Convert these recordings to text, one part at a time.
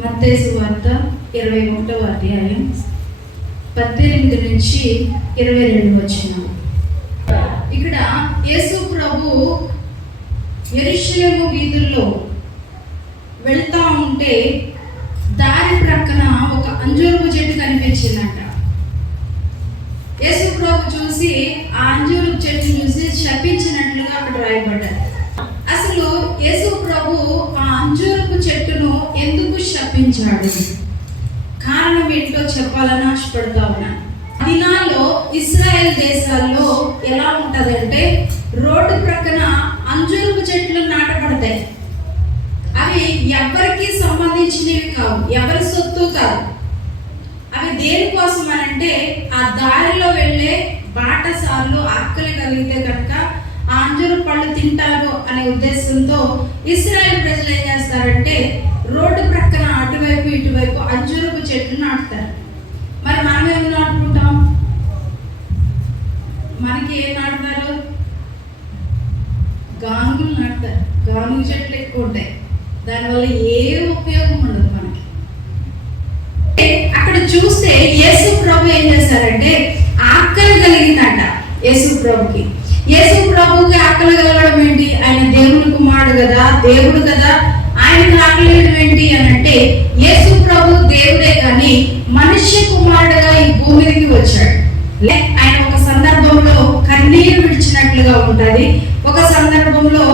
మత్తయి సువార్త 21వ అధ్యాయం 18 నుంచి 22 వచనం. ఇక్కడ యేసు ప్రభు యెరూషలేము వీధుల్లో వెళ్తా ఉంటే దారి ప్రక్కన ఒక అంజూరపు చెట్టు కనిపించిందంట. యేసు ప్రభు చూసి ఆ అంజూరపు చెట్టు చూసి శపించినట్లుగా అక్కడ రాయబడ్డారు. అసలు యేసు ప్రభు ఆ అంజూరపు చెట్టును ఎందుకు శపించాడు, కారణం ఏంటో చెప్పాలని ఆశపడతా ఉన్నాను. దినాల్లో ఇస్రాయేల్ దేశాల్లో ఎలా ఉంటదంటే రోడ్డు ప్రక్కన అంజూరపు చెట్లు నాటబడతాయి. అవి ఎవరికి సంబంధించినవి కావు, ఎవరి సొత్తు కాదు. అవి దేనికోసం అనంటే ఆ దారిలో వెళ్ళే బాటసార్లు ఆకలి కలిగితే కనుక ఆ అంజూరు పళ్ళు తింటారు అనే ఉద్దేశంతో ఇశ్రాయేల్ ప్రజలు ఏం చేస్తారంటే రోడ్డు ప్రక్కన అటువైపు ఇటువైపు అంజూరపు చెట్లు నాటుతారు. మరి మనం ఏం నాటుకుంటాం? మనకి ఏం నాటుతారు? గానుగులు నాటుతారు. గానుగు చెట్లు ఎక్కువ ఉంటాయి, దానివల్ల ఏ ఉపయోగం ఉండదు మనకి. అక్కడ చూస్తే యేసు ప్రభు ఏం చేశారంటే ఆకలి కలిగిందంట యేసు ప్రభుకి. యేసు ప్రభుకి ఆకలి కలగడం ఏంటి? ఆయన దేవుని కుమారుడు కదా, దేవుడు కదా, ఆయనకు ఆకలి ఏంటి అని అంటే యేసు ప్రభు దేవుడే కానీ మనిషి కుమారుడుగా ఈ భూమి మీదకి వచ్చాడు. ఆయన ఒక సందర్భంలో కన్నీరు విడిచినట్లుగా ఉంటది, ఒక సందర్భంలో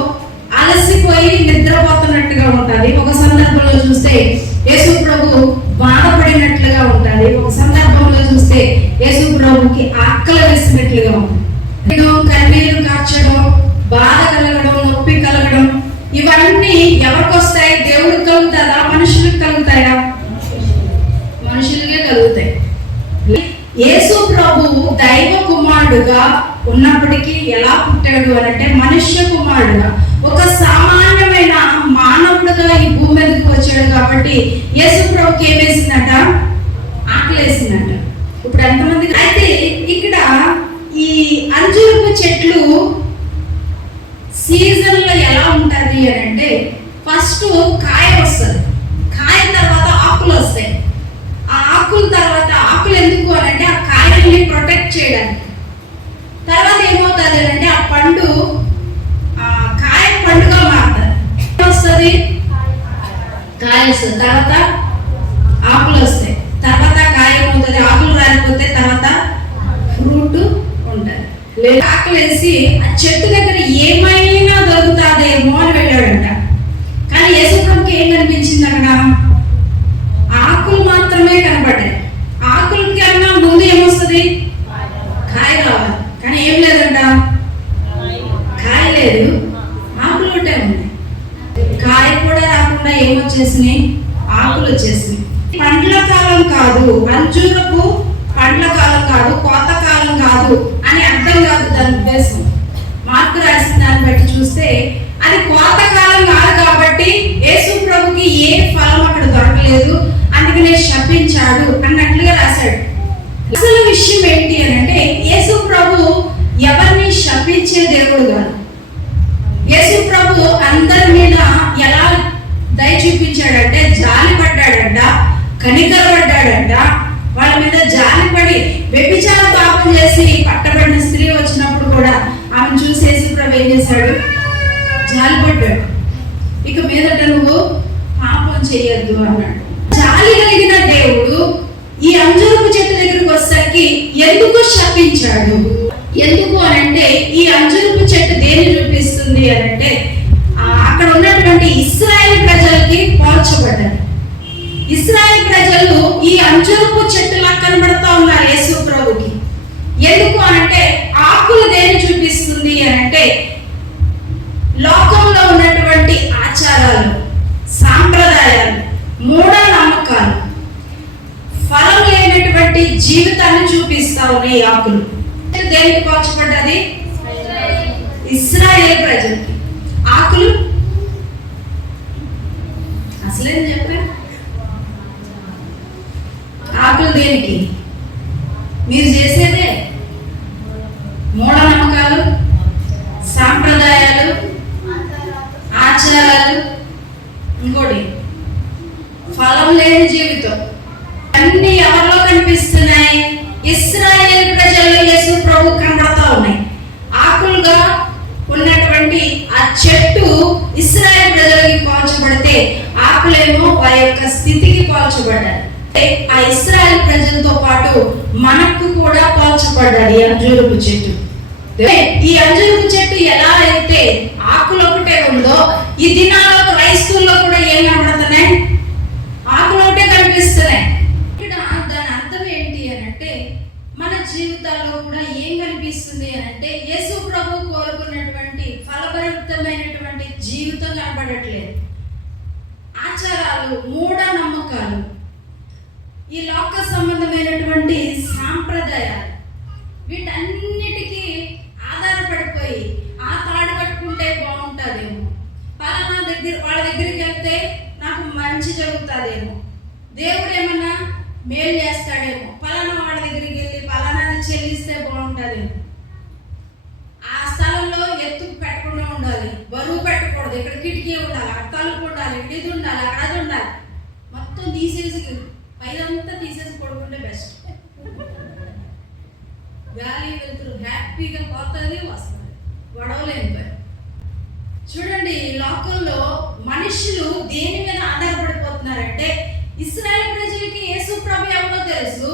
అలసిపోయి నిద్రపోతున్నట్టుగా ఉంటది, ఒక సందర్భంలో చూస్తే యేసు ప్రభు బాధపడినట్లుగా ఉంటది, ఒక సందర్భంలో చూస్తే యేసు ప్రభుకి ఆకలి వేసినట్లుగా ఉంటుంది. కన్నీరు కార్చడం, బాధ కలగడం, నొప్పి కలగడం, ఇవన్నీ ఎవరికి వస్తాయి? దేవుడికి కలుగుతారా? మనుషులకు కలుగుతాయా? మనుషులకే కలుగుతాయి. యేసు ప్రభు దైవ కుమారుడుగా ఉన్నప్పటికీ ఎలా పుట్టాడు అనంటే మనుష్య కుమారుడుగా, ఒక సామాన్యమైన మానవుడుగా ఈ భూమి మీదకి వచ్చాడు. కాబట్టి యేసు ప్రభుకి ఏమేసిందట? ఆకలేసిందట. ఇప్పుడు ఎంతమంది? అయితే ఇక్కడ ఈ అంజూరపు చెట్లు సీజన్లో ఎలా ఉంటుంది అని అంటే ఫస్ట్ కాయ వస్తుంది, కాయ తర్వాత ఆకులు వస్తాయి. ఆ ఆకుల తర్వాత ఆకులు ఎందుకు అని అంటే ఆ కాయల్ని ప్రొటెక్ట్ చేయడానికి. తర్వాత ఏమవుతుంది అంటే ఆ పండు కాయ పండుగ మారుతుంది. వస్తుంది కాయ వస్తుంది, తర్వాత ఆకులు వస్తాయి, తర్వాత కాయ ఏమవుతుంది? ఆకులు రాలిపోతే తర్వాత ఫ్రూట్ ఉంటుంది. లేదా ఆకులు వేసి ఆ చెట్టు దగ్గర ఏమైనా దొరుకుతుందేమో అని వెళ్ళాడంట. కానీ యేసు ప్రభుకి ఏం కనిపించింది? అక్కడ ఆకులు మాత్రమే కనపడ్డాయి. ఆకుల కన్నా ముందు ఏమొస్తుంది? కాయ రావాలి. కానీ ఏం లేదంట, కాయ లేదు, ఆకులు ఒకటే ఉంది. కాయ కూడా రాకుండా ఏమొచ్చేసినాయి? ఆకులు వచ్చేసినాయి. పండ్ల కాలం కాదు, అంజూరపు పండ్ల కాలం కాదు, కోత కాలం కాదు అని అర్థం కాదు దాని ఉద్దేశం. మార్కు రాసిన దాన్ని బట్టి చూస్తే అది కోత కాలం కాదు కాబట్టి యేసు ప్రభుకి ఏ ఫలం అక్కడ దొరకలేదు, అందుకనే శపించాడు అన్నట్లుగా రాశాడు. అసలు విషయం ఏంటి అని అంటే యేసు ప్రభు ఎవరిని శపించే దేవుడు కాదు. యేసు ప్రభు అందరి మీద ఎలా దయ చూపించాడంటే జాలి పడ్డాడంట, కనికరపడ్డాడంట. వాళ్ళ మీద జాలిపడి వ్యభిచార పాపం చేసి పట్టబడిన స్త్రీ వచ్చినప్పుడు కూడా ఆమెను చూసి యేసు ప్రభు ఏం చేశాడు? జాలిపడ్డాడు. ఇక మీదట నువ్వు పాపం చేయొద్దు అన్నాడు. జాలి కలిగిన దేవుడు ఈ అంజూరపు చెట్టు దగ్గరికి వచ్చేసరికి ఎందుకు శపించాడు? ఎందుకు అనంటే ఈ అంజూరపు చెట్టు దేన్ని చూపిస్తుంది అనంటే అక్కడ ఉన్నటువంటి ఇశ్రాయేల్ ప్రజలకి పోల్చబడ్డారు. ఇశ్రాయేల్ ప్రజలు ఈ అంజూరపు చెట్టులా కనబడతా ఉన్నారు యేసు ప్రభుకి. ఎందుకు అనంటే ఆకులు దేన్ని చూపిస్తుంది అనంటే లోకంలో ఉన్నటువంటి ఆచారాలు, సాంప్రదాయాలు, మూఢనమ్మకాలు, ఫలం లేనటువంటి జీవితాన్ని చూపిస్తా ఉన్నాయి ఆకులు. దేనికి పోల్చబడ్డది? ఇశ్రాయేల్ ప్రజలకి. ఆకులు అసలేం చెప్పా? ఆకులు దేనికి? మీరు చేసేదే మూఢనమ్మకాలు, సాంప్రదాయాలు, ఆచారాలు, ఇంకోటి ఫలం లేని జీవితం. అన్ని ఎవరిలో కనిపిస్తున్నాయి? ఇశ్రాయేలు ప్రజల్లో యేసు ప్రభు కనబడతా ఉన్నాయి. ఆకులుగా ఉన్నటువంటి ఆ చెట్టు ఇశ్రాయేలు ప్రజలకి పోల్చబడితే ఆకులేమో వారి యొక్క స్థితికి పోల్చబడ్డాయి. ఆ ఇశ్రాయేలు ప్రజలతో పాటు మనకు కూడా పోల్చబడ్డాది అంజూరపు చెట్టు. ఈ అంజూరపు చెట్టు ఎలా అయితే ఆకులు ఒకటే ఉందో, ఈ దినాల్లో క్రైస్తవుల్లో కూడా ఏం కనబడుతున్నాయి? ఆకులు ఒకటే కనిపిస్తున్నాయి. ఇక్కడ దాని అర్థం ఏంటి అని అంటే, మన జీవితాల్లో కూడా ఏం కనిపిస్తుంది అని అంటే, యేసు ప్రభు కోరుకున్నటువంటి ఫలభరితమైనటువంటి జీవితం కనబడట్లేదు. ఆచారాలు, మూఢనమ్మకాలు, ఈ లోక సంబంధమైనటువంటి సాంప్రదాయాలు, వీటన్నిటికీ ఆధారపడిపోయి ఆ తాడు కట్టుకుంటే బాగుంటుందేమో, పలానా వాళ్ళ దగ్గరికి వెళ్తే నాకు మంచి జరుగుతుందేమో, దేవుడు ఏమన్నా మేలు చేస్తాడేమో, పలానా వాళ్ళ దగ్గరికి వెళ్ళి పలానాది చెల్లిస్తే బాగుంటుందేమో, ఆ స్థలంలో ఎత్తు పెట్టకుండా ఉండాలి, బరువు పెట్టకూడదు, ఇక్కడ కిటికీ ఉండాలి, అక్కడ తలుపు ఉండాలి, ఇది ఉండాలి, అక్కడ అది ఉండాలి, మొత్తం తీసేసి పైదంతా తీసేసి పడుకుంటే బెస్ట్. గాలి వెళ్తురు హ్యాపీగా పోతుంది, వస్తుంది, గొడవలేని పని. చూడండి, ఈ లోకంలో మనుషులు దేని మీద ఆధారపడిపోతున్నారంటే, ఇశ్రాయేలు ప్రజలకి యేసు ప్రభు ఎవరో తెలుసు,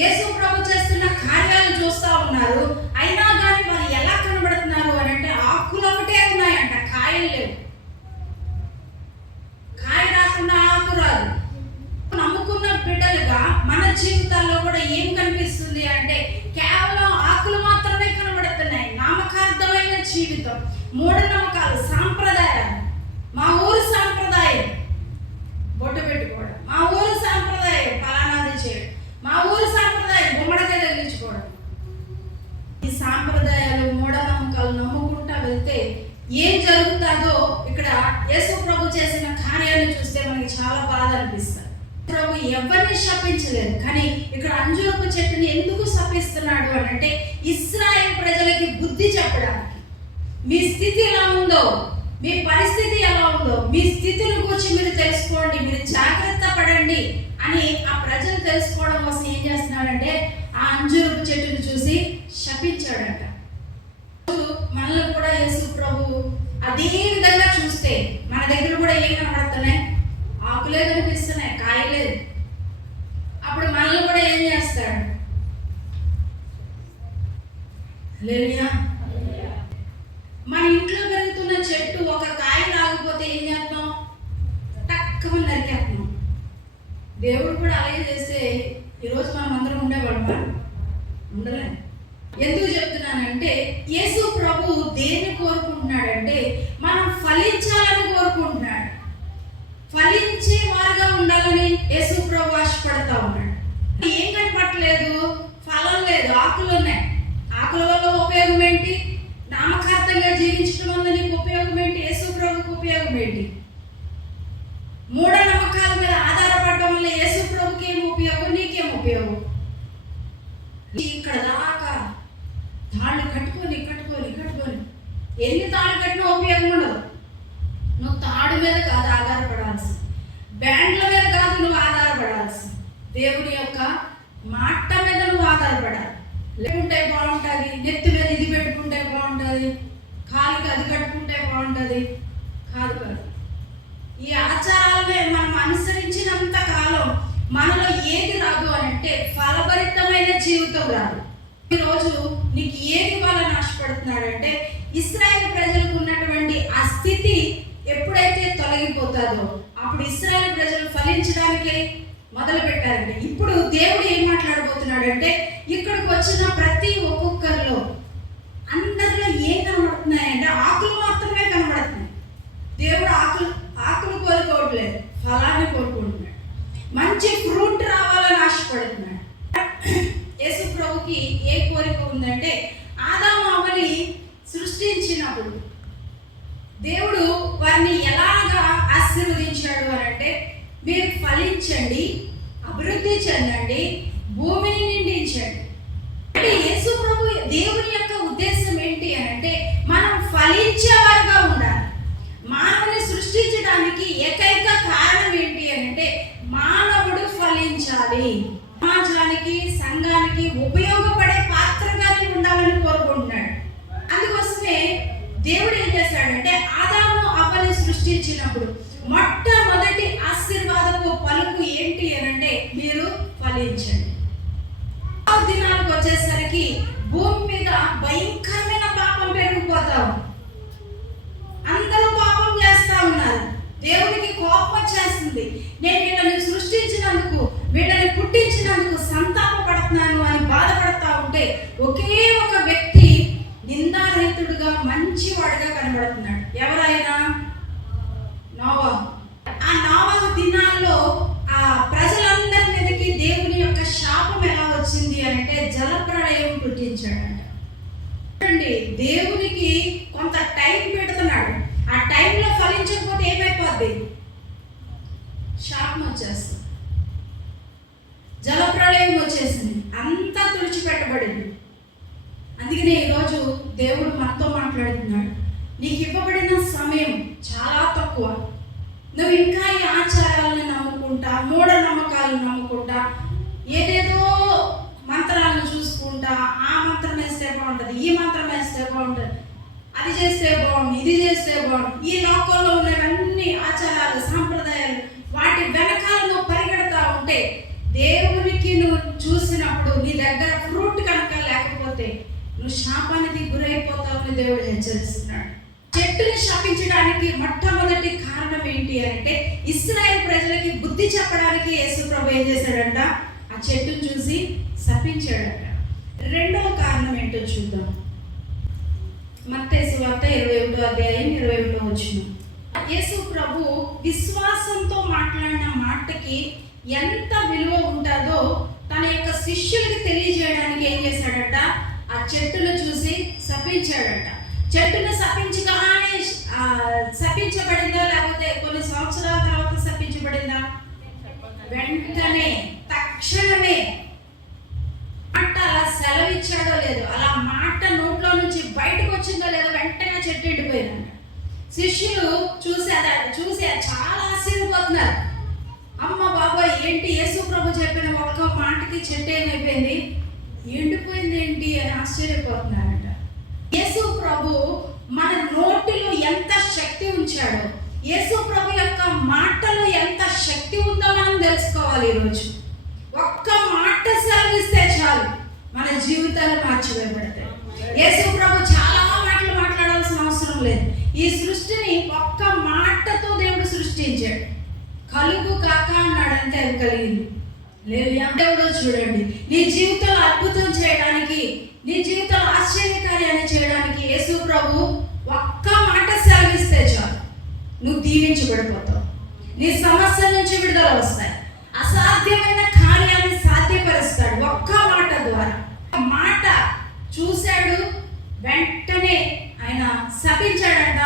యేసు ప్రభు చేస్తున్న కార్యాలు చూస్తూ ఉన్నారు. అయినా కానీ వారు ఎలా కనబడుతున్నారు అని అంటే, ఆకులు ఒకటే ఉన్నాయంట, కాయలు లేవు. కాయ రాకుండా ఆకు రాదు. నమ్ముకున్న బిడ్డలుగా మన జీవితాల్లో కూడా ఏం కనిపిస్తుంది అంటే, కేవలం ఆకులు మాత్రమే కనబడుతున్నాయి. నామకార్థమైన జీవితం, మూఢనమ్మకాలు, సాంప్రదాయాలు. మా ఊరు సాంప్రదాయం బొట్టు పెట్టుకోవడం, మా ఊరు సాంప్రదాయం పలానాది చేయడం, మా ఊరు సాంప్రదాయం గుమ్మడికాయ తగిలించుకోవడం. ఈ సాంప్రదాయాలు, మూఢనమ్మకాలు నమ్ముకుంటా వెళ్తే ఏం జరుగుతుందో, ఇక్కడ యేసు ప్రభు చేసిన కార్యాన్ని చూస్తే మనకి చాలా బాధ అనిపిస్తుంది. ప్రభు ఎవరిని శపించలేదు, కానీ ఇక్కడ అంజూరపు చెట్టుని ఎందుకు శపిస్తున్నాడు అని అంటే, ఇశ్రాయేలు ప్రజలకి బుద్ధి చెప్పడానికి. మీ స్థితి ఎలా ఉందో, మీ పరిస్థితి ఎలా ఉందో, మీ స్థితిని గురించి మీరు తెలుసుకోండి, మీరు జాగ్రత్త పడండి అని ఆ ప్రజలు తెలుసుకోవడం కోసం ఏం చేస్తున్నాడంటే, ఆ అంజూరపు చెట్టుని చూసి శపించాడంట. మనల్ని కూడా యేసు ప్రభు అదే విధంగా చూస్తే మన దగ్గర కూడా ఏం కనబడుతున్నాయి? ఆకులే కనిపిస్తున్నాయి, కాయలేదు. అప్పుడు మనల్ని కూడా ఏం చేస్తాడు? హల్లెలూయా. మన ఇంట్లో పెరుగుతున్న చెట్టు ఒక కాయ రాకపోతే ఏం చేస్తాం? టక్కమని నరికేస్తున్నాం. దేవుడు కూడా అలాగే చేస్తే ఈరోజు మనం అందరం ఉండేవాళ్ళమా? ఉండలేం. ఎందుకు చెప్తున్నానంటే, యేసు ప్రభు దేన్ని కోరుకుంటున్నాడంటే, మనం ఫలించాలని కోరుకుంటున్నాడు. ఫలించే వారుగా ఉండాలని యేసు ప్రభు ఆశపడతా ఉన్నాడు. ఏం కనపడలేదు? ఫలం లేదు, ఆకులు ఉన్నాయి. ఆకుల వల్ల ఉపయోగం ఏంటి? నామకార్థంగా జీవించడం వల్ల నీకు ఉపయోగం ఏంటి? యేసు ప్రభుకు ఉపయోగం ఏంటి? మూఢనమ్మకాల మీద ఆధారపడడం వల్ల యేసు ప్రభుకి ఏం ఉపయోగం, నీకేం ఉపయోగం? ఇక్కడ దాకా తాళ్ళు కట్టుకొని ఎన్ని తాళ్ళు కట్టినా ఉపయోగం ఉండదు. నువ్వు తాడు మీద కాదు ఆధారపడాల్సి, బ్యాండ్ల మీద కాదు నువ్వు ఆధారపడాల్సి, దేవుని యొక్క మాట మీద నువ్వు ఆధారపడాలి. లేకుంటే బాగుంటుంది, నెత్తి మీద ఇది పెట్టుకుంటే బాగుంటుంది, కాలుకి అది కట్టుకుంటే బాగుంటుంది, కాదు కాదు. ఈ ఆచారాలనే మనం అనుసరించినంత కాలం మనలో ఏది రాదు అని అంటే, ఫలభరితమైన జీవితం రాదు. ఈరోజు నీకు ఏది ఇవ్వాలని ఆశపడుతున్నాడంటే, ఇశ్రాయేలు ప్రజలకు ఉన్నటువంటి ఆ స్థితి ఎప్పుడైతే తొలగిపోతుందో అప్పుడు ఇశ్రాయేలు ప్రజలు ఫలించడానికి మొదలు పెట్టారంటే, ఇప్పుడు దేవుడు ఏం మాట్లాడబోతున్నాడంటే, ఇక్కడికి వచ్చిన ప్రతి ఒక్కొక్కరిలో అందరిలో ఏం కనబడుతున్నాయంటే, ఆకులు మాత్రమే కనబడుతున్నాయి. దేవుడు ఆకులు కోరుకోవట్లేదు, ఫలాన్ని కోరుకుంటున్నాడు. మంచి ఫ్రూట్ రావాలని ఆశపడుతున్నాడు. యేసు ప్రభుకి ఏ కోరిక ఉందంటే, ఆదాము అవ్వని సృష్టించినప్పుడు దేవుడు వారిని ఎలాగా ఆశీర్వదించాడు అని అంటే, మీరు ఫలించండి, అభివృద్ధి చెందండి, భూమిని నిండించండి. అంటే యేసు ప్రభు దేవుని యొక్క ఉద్దేశం ఏంటి అని అంటే, మనం ఫలించేవారుగా ఉండాలి. మానవుని సృష్టించడానికి ఏకైక కారణం ఏంటి అని అంటే, ఫలించాలి, సమాజానికి సంఘానికి ఉపయోగపడే పాత్రగా నీవు ఉండాలని కోరుకుంటున్నాడు. అందుకోసమే దేవుడు ఏం చేశాడంటే ఆదాము అవ్వని సృష్టించినప్పుడు మొట్టమొదటి ఆశీర్వాదపు పలుకు ఏంటి అనంటే మీరు ఫలించండి. ఆ దినాలకు వచ్చేసరికి భూమి మీద భయంకరమైన పాపం పెరిగిపోతా ఉంది. అందరూ పాపం చేస్తా ఉన్నారు. దేవునికి కోపం వచ్చేస్తుంది. నేను వీళ్ళని సృష్టించినందుకు, వీళ్ళని పుట్టించినందుకు సంతాపపడుతున్నాను అని బాధపడతా ఉంటే ఒకే ఒక వ్యక్తి నిందారహితుడుగా మంచివాడుగా కనబడుతున్నాడు. ఎవరైనా నోవహు. ఆ నోవహు దినాల్లో ఆ ప్రజలందరి మీదకి దేవుని యొక్క శాపం ఎలా వచ్చింది అంటే జలప్రళయం పుట్టించాడంట. చూడండి, దేవునికి కొంత టైం పెడుతున్నాడు. ఆ టైంలో ఫలించకపోతే ఏమైపోద్ది? శాపం వచ్చేస్తుంది, జలప్రళయం వచ్చేసింది, అంతా తుడిచిపెట్టబడింది. అందుకనే ఈరోజు దేవుడు మనతో మాట్లాడుతున్నాడు. నీకు ఇవ్వబడిన సమయం చాలా తక్కువ. నువ్వు ఇంకా ఈ ఆచారాలను నమ్ముకుంటా, మూఢనమ్మకాలను నమ్ముకుంటా, ఏదేదో మంత్రాలను చూసుకుంటా, ఆ మంత్రం వేస్తే బాగుంటుంది, ఈ మంత్రం వేస్తే బాగుంటుంది, అది చేస్తే బాగుంది, ఇది చేస్తే బాగుంది, ఈ లోకంలో ఉన్నవన్నీ ఆచారాలు సాంప్రదాయాలు వాటి వెనకాల నువ్వు పరిగెడతా ఉంటే దేవునికి నువ్వు చూసినప్పుడు నీ దగ్గర ఫ్రూట్ కనుక లేకపోతే నువ్వు శాపానికి గురైపోతావని దేవుడు హెచ్చరిస్తున్నాడు. చెట్టుని శపించడానికి మొట్టమొదటి కారణం ఏంటి అంటే ఇశ్రాయేలు ప్రజలకి బుద్ధి చెప్పడానికి యేసు ప్రభు ఏం చేశాడంట? ఆ చెట్టును చూసి శపించాడట. రెండవ కారణం ఏంటో చూద్దాం. మత్తయి సువార్త 21వ అధ్యాయం 21వ వచనం. యేసు ప్రభు విశ్వాసంతో మాట్లాడిన మాటకి ఎంత విలువ ఉంటుందో తన యొక్క శిష్యులకి తెలియజేయడానికి ఏం చేశాడట? ఆ చెట్టును చూసి శపించాడట. చెట్టును శపించగానే శపించబడిందా లేకపోతే కొన్ని సంవత్సరాల తర్వాత శపించబడిందా? వెంటనే, తక్షణమే. మాట అలా సెలవిచ్చాడో లేదో, అలా మాట నోట్లో నుంచి బయటకు వచ్చిందో లేదో వెంటనే చెట్టు ఎండిపోయిందంట. శిష్యులు చూసి చాలా ఆశ్చర్యపోతున్నారు. అమ్మ బాబాయ్, ఏంటి యేసు ప్రభు చెప్పిన ఒక్క మాటకి చెట్టు ఏమైపోయింది, ఎండిపోయింది ఏంటి అని ఆశ్చర్యపోతున్నారట. యేసు ప్రభు మన నోటిలో ఎంత శక్తి ఉంచాడో, యేసు ప్రభు యొక్క మాటలో ఎంత శక్తి ఉందో మనం తెలుసుకోవాలి. ఈరోజు ఒక్క మాట సెలవిస్తే చాలు మన జీవితాలు మార్చివేయబడతాయి. యేసు ప్రభు చాలా మాటలు మాట్లాడాల్సిన అవసరం లేదు. ఈ సృష్టిని ఒక్క మాటతో దేవుడు సృష్టించాడు. కలుగు కాక అన్నాడు, అంతే, అది కలిగింది. లేదు దేవుడు చూడండి, నీ జీవితంలో అద్భుతం చేయడానికి, నీ జీవితంలో ఆశ్చర్యకార్యాన్ని చేయడానికి యేసు ప్రభు ఒక్క మాట సెలవిస్తే చాలు నువ్వు దీవించబడిపోతావు. నీ సమస్య నుంచి విడుదల వస్తాయి. అసాధ్యమైన కార్యాన్ని సాధ్యపరుస్తాడు ఒక్క మాట ద్వారా. మాట చూశాడు, వెంటనే ఆయన శపించాడంట.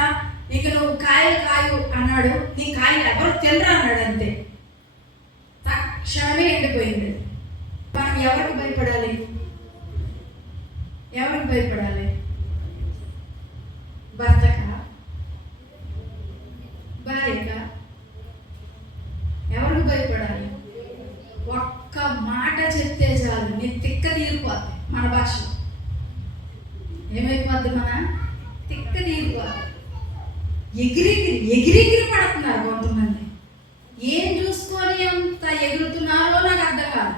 నీకు నువ్వు కాయలు కాయు అన్నాడు, నీ కాయలు ఎవరు తినరా అన్నాడు, అంతే. తక్షణమే ఎండిపోయింది. మనం ఎవరికి భయపడాలి? ఎవరికి భయపడాలి? భర్తక, భార్యక? ఎవరికి భయపడాలి? ఒక్క మాట చెప్తే చాలు నీ తిక్క తీరిపోద్ది. మన భాషలో ఏమైపోద్ది? మన తిక్క తీరిపోద్ది. ఎగిరిగిరి పడుతున్నారు కొంతమంది. ఏం చూసుకొని అంత ఎగురుతున్నారో నాకు అర్థం కాదు.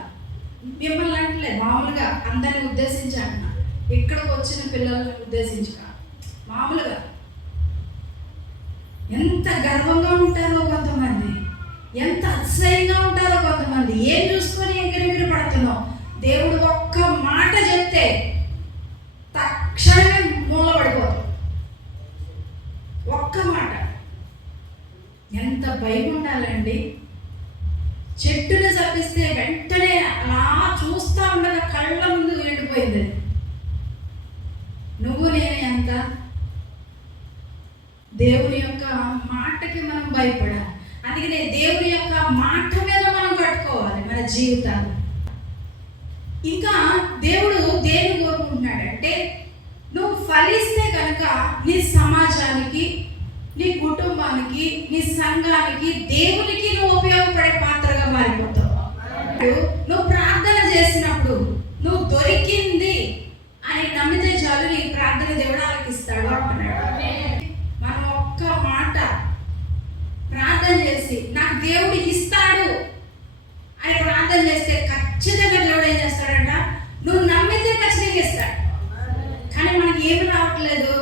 మిమ్మల్ని అంటలే, మామూలుగా అందరిని ఉద్దేశించి అంటున్నా, ఇక్కడికి వచ్చిన పిల్లల్ని ఉద్దేశించి కాదు, మామూలుగా ఎంత గర్వంగా ఉంటారో కొంతమంది, ఎంత అతిశయంగా ఉంటారో కొంతమంది. ఏం చూసుకొని ఎగిరిగిరి పడుతున్నావు? దేవుడు ఒక్క మాట చెప్తే తక్షణమే మూలపడిపోతావు. ఒక్క మాట. ఎంత భయం ఉండాలండి. చెట్టును శపిస్తే వెంటనే అలా చూస్తా ఉండగా కళ్ళ ముందు ఎండిపోయింది. నువ్వు నేను ఎంత దేవుని యొక్క మాటకి మనం భయపడాలి. అందుకనే దేవుని యొక్క మాట మీద మనం కట్టుకోవాలి మన జీవితాన్ని. ఇంకా దేవుడు దేని కోరుకుంటున్నాడంటే నువ్వు ఫలిస్తే కనుక నీ సమాజానికి, నీ కుటుంబానికి, నీ సంఘానికి, దేవునికి నువ్వు ఉపయోగపడే పాత్రగా మారిపోతావు. నువ్వు ప్రార్థన చేసినప్పుడు నువ్వు దొరికింది అని నమ్మితే చాలు నీ ప్రార్థన దేవుడు ఆలకిస్తాడు అంటున్నాడు. మనం ఒక్క మాట ప్రార్థన చేసి నాకు దేవుడు ఇస్తాడు అని ప్రార్థన చేస్తే ఖచ్చితంగా దేవుడు ఏం చేస్తాడంట, నువ్వు నమ్మితే ఖచ్చితంగా ఇస్తాడు. కానీ మనకి ఏమి రావట్లేదు,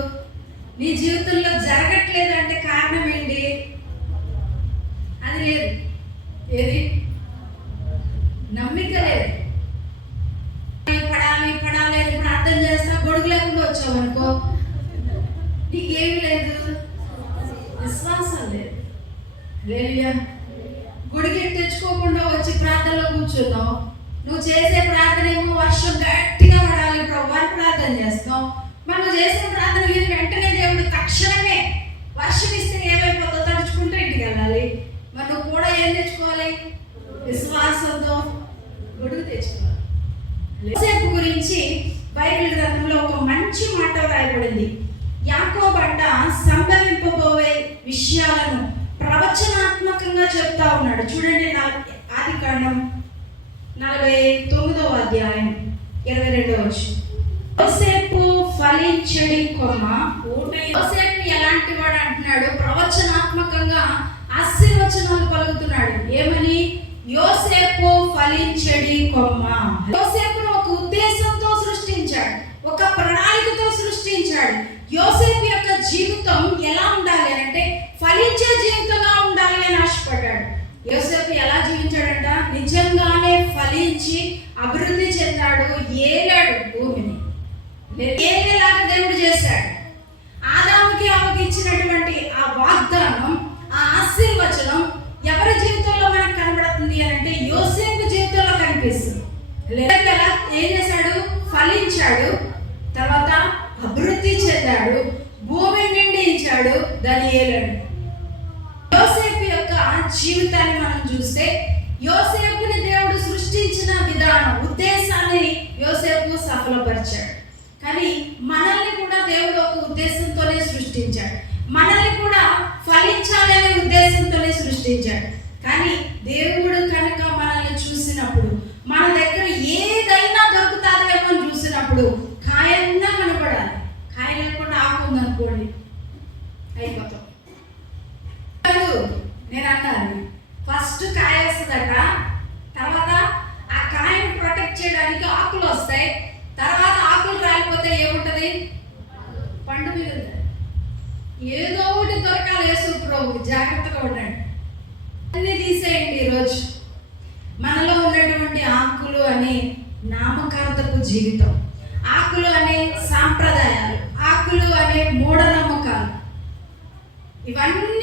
నీ జీవితంలో జరగట్లేదు అంటే కారణం ఏంటి? అది లేదు, ఏది నమ్మిక లేదు. పడాలి పడాలి అని ప్రార్థన చేస్తా గొడుగు లేకుండా వచ్చావు అనుకో, నీకేమి లేదు, విశ్వాసం లేదు. హల్లెలూయా. గుడికి తెచ్చుకోకుండా వచ్చి ప్రార్థనలో కూర్చున్నావు, నువ్వు చేసే ప్రార్థన ఏమో వర్షం గట్టిగా పడాలి ప్రభు అని ప్రార్థన చేస్తావు. మనం చేసే ప్రార్థన విని వెంటనే దేవుడు తక్షణమే వర్షం ఇస్తే ఏమైపోతుందో తడుచుకుంటూ ఇంటికి వెళ్ళాలి. మరి నువ్వు కూడా ఏం తెచ్చుకోవాలి? విశ్వాసంతో గొడుగు తెచ్చుకోవాలి. యోసేపు గురించి బైబిల్ గ్రంథంలో ఒక మంచి మాట రాయబడింది. యాకోబు అంట సంభవింపబోయే విషయాలను ప్రవచనాత్మకంగా చెప్తా ఉన్నాడు. చూడండి, ఆదికాండం 49వ అధ్యాయం 22వ వచనం. యోసేపు ఫలించడి కొమ్మ. యోసేపు ఎలాంటి వాడు అంటున్నాడు? ప్రవచనాత్మకంగా ఆశీర్వచనాలు పలుకుతున్నాడు. ఏమని? యోసేపు ఫలించడి కొమ్మ. యోసేపును ఒక ఉద్దేశంతో సృష్టించాడు, ఒక ప్రణాళికతో సృష్టించాడు. యోసేపు యొక్క జీవితం ఎలా ఉండాలి అంటే ఫలించే జీవితంగా ఉండాలి అని ఆశపడ్డాడు. యోసేపు ఎలా జీవించాడంట? నిజంగానే ఫలించి అభివృద్ధి చెందాడు, ఏలాడు భూమిని. ఏలాగా దేవుడు చేశాడు. ఆదాముకి అవ్వకి ఇచ్చినటువంటి ఆ వాగ్దానం, ఆ ఆశీర్వచనం ఎవరి జీవితంలో మనకు కనబడుతుంది అంటే యోసేపు జీవితంలో కనిపిస్తుంది. ఎలా ఏం చేశాడు? ఫలించాడు, తర్వాత అభివృద్ధి చెందాడు, భూమిని నిండించాడు, దాన్ని ఏలాడు. యోసేపు యొక్క జీవితాన్ని మనం చూస్తే యోసేపుని దేవుడు సృష్టించిన విధానం, ఉద్దేశాన్ని యోసేపు సఫలపరిచాడు. కానీ మనల్ని కూడా దేవుడు ఒక ఉద్దేశంతోనే సృష్టించాడు. మనల్ని కూడా ఫలించాలనే ఉద్దేశంతోనే సృష్టించాడు. కానీ దేవుడు కనుక మనల్ని చూసినప్పుడు, మన దగ్గర ఏదైనా దొరుకుతాదేమో అని చూసినప్పుడు కాయన్నా కనపడాలి. కాయ లేకుండా ఆకుందనుకోండి అయిపోతాం. నేను అన్నాను, ఫస్ట్ కాయ వస్తుందట, తర్వాత ఆ కాయను ప్రొటెక్ట్ చేయడానికి ఆకులు వస్తాయి, తర్వాత ఆకులు రాలిపోతే ఏముంటది? పండు మీద ఏదో ఒకటి దొరకాలి. యేసు ప్రభు జాగ్రత్తగా ఉండండి, అన్ని తీసేయండి. ఈరోజు మనలో ఉన్నటువంటి ఆకులు అనే నామకార్థపు జీవితం, ఆకులు అనే సాంప్రదాయాలు, ఆకులు అనే మూఢనమ్మకాలు, ఇవన్నీ